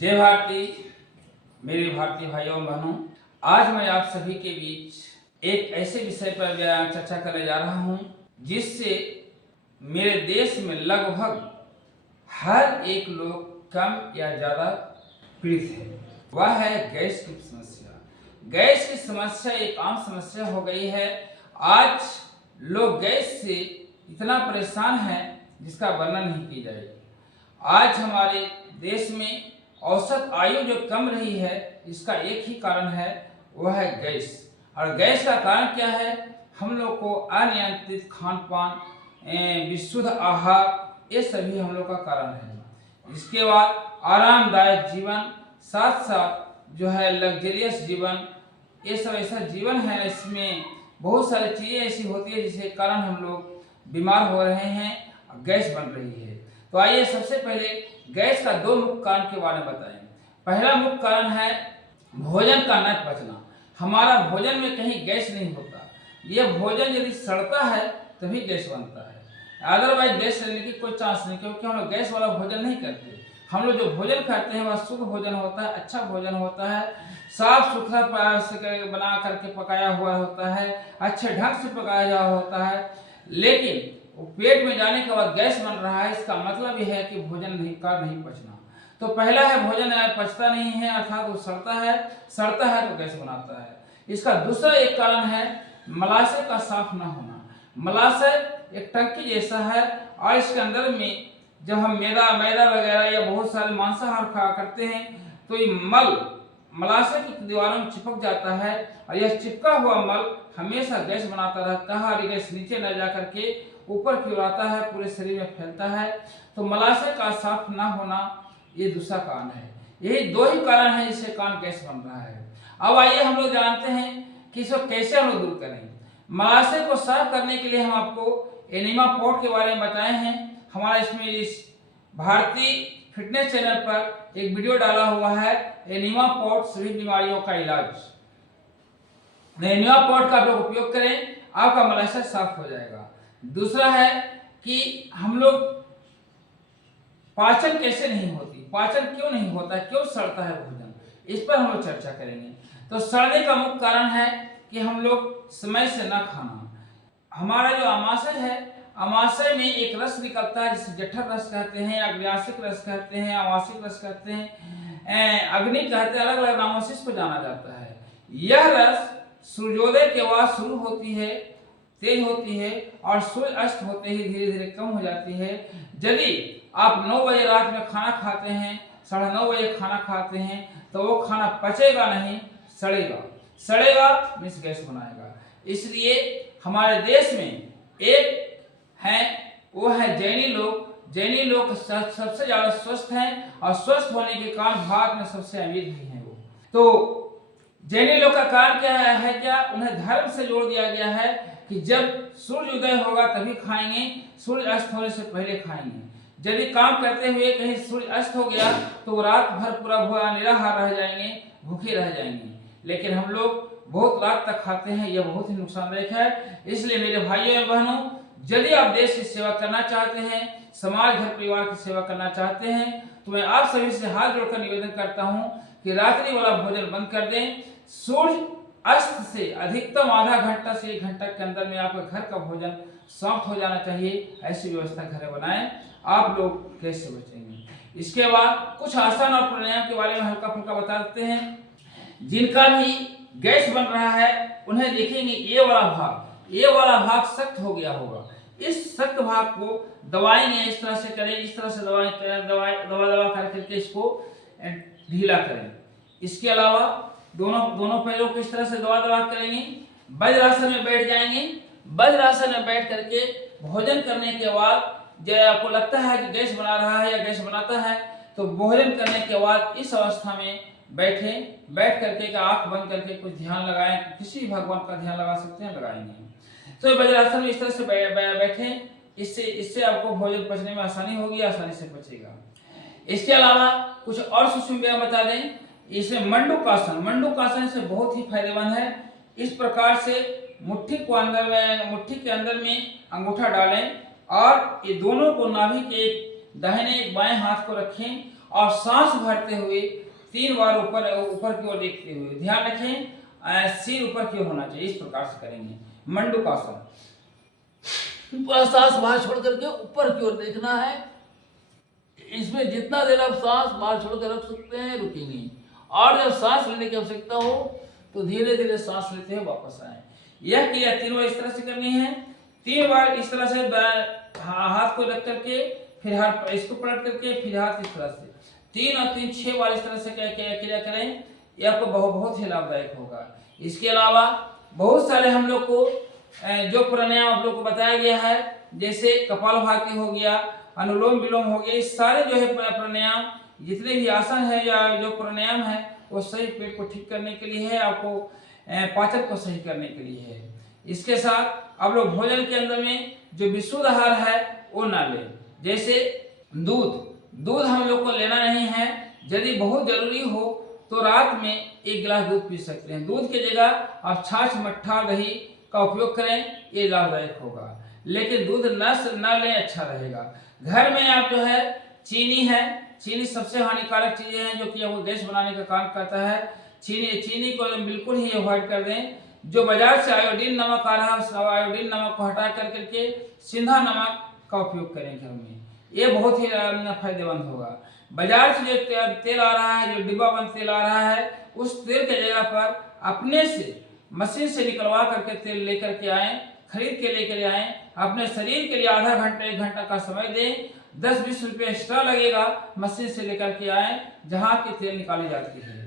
जय भारती मेरे भारतीय भाइयों बहनों। आज मैं आप सभी के बीच एक ऐसे विषय पर चर्चा करने जा रहा हूं जिससे मेरे देश में लगभग हर एक लोग कम या ज़्यादा पीड़ित है। वह है गैस की समस्या। गैस की समस्या एक आम समस्या हो गई है। आज लोग गैस से इतना परेशान हैं जिसका वर्णन नहीं की जाएगी। आज हमारे देश में औसत आयु जो कम रही है, इसका एक ही कारण है, वह है गैस। और गैस का कारण क्या है? हम लोग को अनियंत्रित खान पान, विशुद्ध आहार, ये सभी हम लोग का कारण है। इसके बाद आरामदायक जीवन, साथ साथ जो है लग्जरियस जीवन, ये सब ऐसा जीवन है, इसमें बहुत सारी चीज़ें ऐसी होती है जिसके कारण हम लोग बीमार हो रहे हैं, गैस बन रही है। तो आइए सबसे पहले गैस का दो मुख्य कारण के बारे में बताएं। पहला मुख्य कारण है भोजन का न पचना। हमारा भोजन में कहीं गैस नहीं होता। यह भोजन यदि सड़ता है तभी गैस बनता है, अदरवाइज गैस रहने की कोई चांस नहीं, क्योंकि हम लोग गैस वाला भोजन नहीं करते। हम लोग जो भोजन खाते हैं वह शुद्ध भोजन होता है, अच्छा भोजन होता है, साफ सुथरा बना करके पकाया हुआ होता है, अच्छे ढंग से पकाया हुआ होता है। लेकिन पेट में जाने के बाद गैस बन रहा है, इसका मतलब यह है कि भोजन नहीं पचना। तो पहला है भोजन पचता नहीं है, अर्थात वो सड़ता है तो गैस बनाता है। इसका दूसरा एक कारण है मलाशय का साफ न होना। मलाशय एक टंकी जैसा है और इसके अंदर में जब हम मैदा वगैरह या बहुत सारे मांसाहार खा करते हैं तो ये मलाशय की दीवारों में चिपक जाता है और यह चिपका हुआ मल हमेशा गैस बनाता रहता है और गैस नीचे न जा करके ऊपर की ओर आता है, पूरे शरीर में फैलता है। तो मलाशय का साफ ना होना ये दूसरा कारण है। यही दो ही कारण है जिससे कारण गैस बन रहा है। अब आइए हम लोग जानते हैं कि इसको कैसे हम लोग दूर करें। मलाशय को साफ करने के लिए हम आपको एनिमा पॉट के बारे में बताए हैं। हमारा इसमें इस भारतीय फिटनेस चैनल पर एक वीडियो डाला हुआ है, एनिमा पॉट सभी बीमारियों का इलाज। एनिमा पॉट का आप लोग उपयोग करें, आपका मलाशय साफ हो जाएगा। दूसरा है कि हम लोग पाचन कैसे नहीं होती, पाचन क्यों नहीं होता, क्यों सड़ता है भोजन, इस पर हम लोग चर्चा करेंगे। तो सड़ने का मुख्य कारण है कि हम लोग समय से न खाना। हमारा जो आमाशय है, आमाशय में एक रस निकलता है जिसे जठर रस कहते हैं, अग्न्याशिक रस कहते हैं, आवासिक रस कहते हैं, अग्नि कहते हैं, अलग अलग नामों से इसको जाना जाता है। यह रस सूर्योदय के बाद शुरू होती है, तेज होती है और सूर्य अस्त होते ही धीरे धीरे कम हो जाती है। यदि आप 9 बजे रात में खाना खाते हैं, 9:30 बजे खाना खाते हैं, तो वो खाना पचेगा नहीं, सड़ेगा मीन्स गैस बनाएगा। इसलिए हमारे देश में एक है, वो है जैनी लोग सबसे ज्यादा स्वस्थ हैं और स्वस्थ होने के कारण भारत में सबसे अमीर भी हैं वो। तो जैनी लोग का कारण क्या है? उन्हें धर्म से जोड़ दिया गया है कि जब सूर्य उदय होगा तभी खाएंगे, सूर्य अस्त होने से पहले खाएंगे। यदि काम करते हुए कहीं सूर्य अस्त हो गया तो रात भर पूरा निराहार रह जाएंगे, भूखे रह जाएंगे। लेकिन हम लोग बहुत रात तक खाते हैं, यह बहुत ही नुकसानदायक है। इसलिए मेरे भाइयों एवं बहनों, यदि आप देश की सेवा करना चाहते हैं, समाज घर परिवार की सेवा करना चाहते हैं, तो मैं आप सभी से हाथ जोड़कर निवेदन करता हूं कि रात्रि वाला भोजन बंद कर दें। सूर्य अस्त से अधिकतम आधा घंटा से 1 घंटा के अंदर में आपका घर का भोजन समाप्त हो जाना चाहिए। ऐसी व्यवस्था घरे बनाएं, आप लोग गैस से बचेंगे। इसके बाद कुछ आसन और प्राणायाम के बारे में हल्का फुल्का बता देते हैं। जिनका भी गैस बन रहा है उन्हें देखेंगे ये वाला भाग सख्त हो गया होगा, इस सख्त भाग को दबाएंगे, इस तरह से करें, इस तरह से दबा करके इसको ढीला करें। इसके अलावा दोनों पैरों को इस तरह से दबा करेंगे। वज्रासन में बैठ जाएंगे। वज्रासन में बैठ करके भोजन करने के बाद जब आपको लगता है कि गैस बना रहा है या गैस बनाता है, तो भोजन करने के बाद इस अवस्था में बैठ करके आंख बंद करके कुछ ध्यान लगाएं, किसी भगवान का ध्यान लगा सकते हैं, लगाएंगे। तो वज्रासन में इस तरह से बैठें, इससे आपको भोजन पचने में आसानी होगी, आसानी से पचेगा। इसके अलावा कुछ और सूक्ष्म व्यायाम बता दें। इसमें मंडूकासन से बहुत ही फायदेमंद है। इस प्रकार से मुट्ठी के अंदर में अंगूठा डालें और ये दोनों को नाभि के दाहिने बाएं हाथ को रखें और सांस भरते हुए 3 बार ऊपर की ओर देखते हुए, ध्यान रखें सिर ऊपर की ओर होना चाहिए, इस प्रकार से करेंगे मंडूकासन। पूरा सांस बाहर छोड़ करके ऊपर की ओर देखना है। इसमें जितना देर आप सांस बाहर छोड़ कर रख सकते हैं रुकेंगे, और जब सांस लेने की आवश्यकता हो तो धीरे धीरे सांस लेते हुए वापस आए। यह क्रिया 3 बार इस तरह से करनी है। 3 बार इस तरह से हाथ को रख करके, फिर हाथ इसको पलट करके, फिर हाथ इस तरह से 3 और 3 6 बार इस तरह से क्रिया करें। यह आपको बहुत ही लाभदायक होगा। इसके अलावा बहुत सारे हम लोग को जो प्राणायाम आप लोग को बताया गया है, जैसे कपालभाति हो गया, अनुलोम विलोम हो गया, इस सारे जो है प्राणायाम, जितने भी आसन है या जो प्राणायाम है, वो सही पेट को ठीक करने के लिए है, आपको पाचन को सही करने के लिए है। इसके साथ आप लोग भोजन के अंदर में जो विशुद्ध आहार है वो ना लें। जैसे दूध हम लोग को लेना नहीं है। यदि बहुत जरूरी हो तो रात में 1 गिलास दूध पी सकते हैं। दूध की जगह आप छाछ, मट्ठा, दही का उपयोग करें, ये लाभदायक होगा। लेकिन दूध न लें, अच्छा रहेगा। घर में आप जो है चीनी सबसे हानिकारक चीजें हैं, जो कि वो गैस बनाने का काम करता है। चीनी को बिल्कुल ही अवॉइड कर दें। जो बाजार से आयोडीन नमक आ रहा है, उस आयोडीन नमक को हटा करके सिंधा नमक का उपयोग करें घर में, ये बहुत ही फायदेमंद होगा। बाजार से जो तेल आ रहा है, जो डिब्बा बंद तेल आ रहा है, उस तेल के जगह पर अपने से मशीन से निकलवा करके तेल लेकर के आए, खरीद के लेकर आए। अपने शरीर के लिए आधा घंटा 1 घंटा का समय दें। 10-20 रुपये एक्स्ट्रा लगेगा, मशीन से लेकर के आए जहाँ की तेल निकाली जाती है।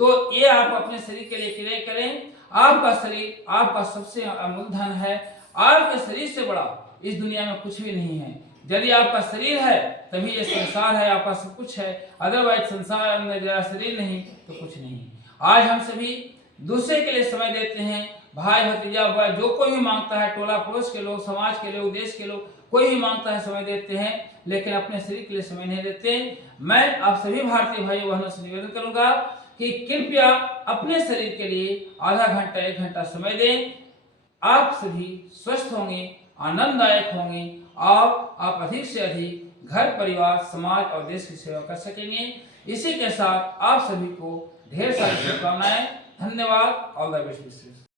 तो ये आप अपने शरीर के लिए क्रिया करें। आपका शरीर आपका सबसे अमूल्य धन है। आपके शरीर से बड़ा इस दुनिया में कुछ भी नहीं है। यदि आपका शरीर है तभी ये संसार है, आपका सब कुछ है। अदरवाइज संसार में शरीर नहीं तो कुछ नहीं। आज हम सभी दूसरे के लिए समय देते हैं, भाई भतीजा जो कोई भी मांगता है, टोला पड़ोस के लोग, समाज के लोग, देश के लोग, कोई भी मांगता है समय देते हैं, लेकिन अपने शरीर के लिए समय नहीं देते। मैं आप सभी भारतीय भाइयों बहनों से निवेदन करूंगा कि कृपया अपने शरीर के लिए आधा घंटा 1 घंटा समय दें। आप सभी स्वस्थ होंगे, आनंददायक होंगे और आप अधिक से अधिक घर, परिवार, समाज और देश की सेवा कर सकेंगे। इसी के साथ आप सभी को ढेर सारी शुभकामनाएं। धन्यवाद। All the best.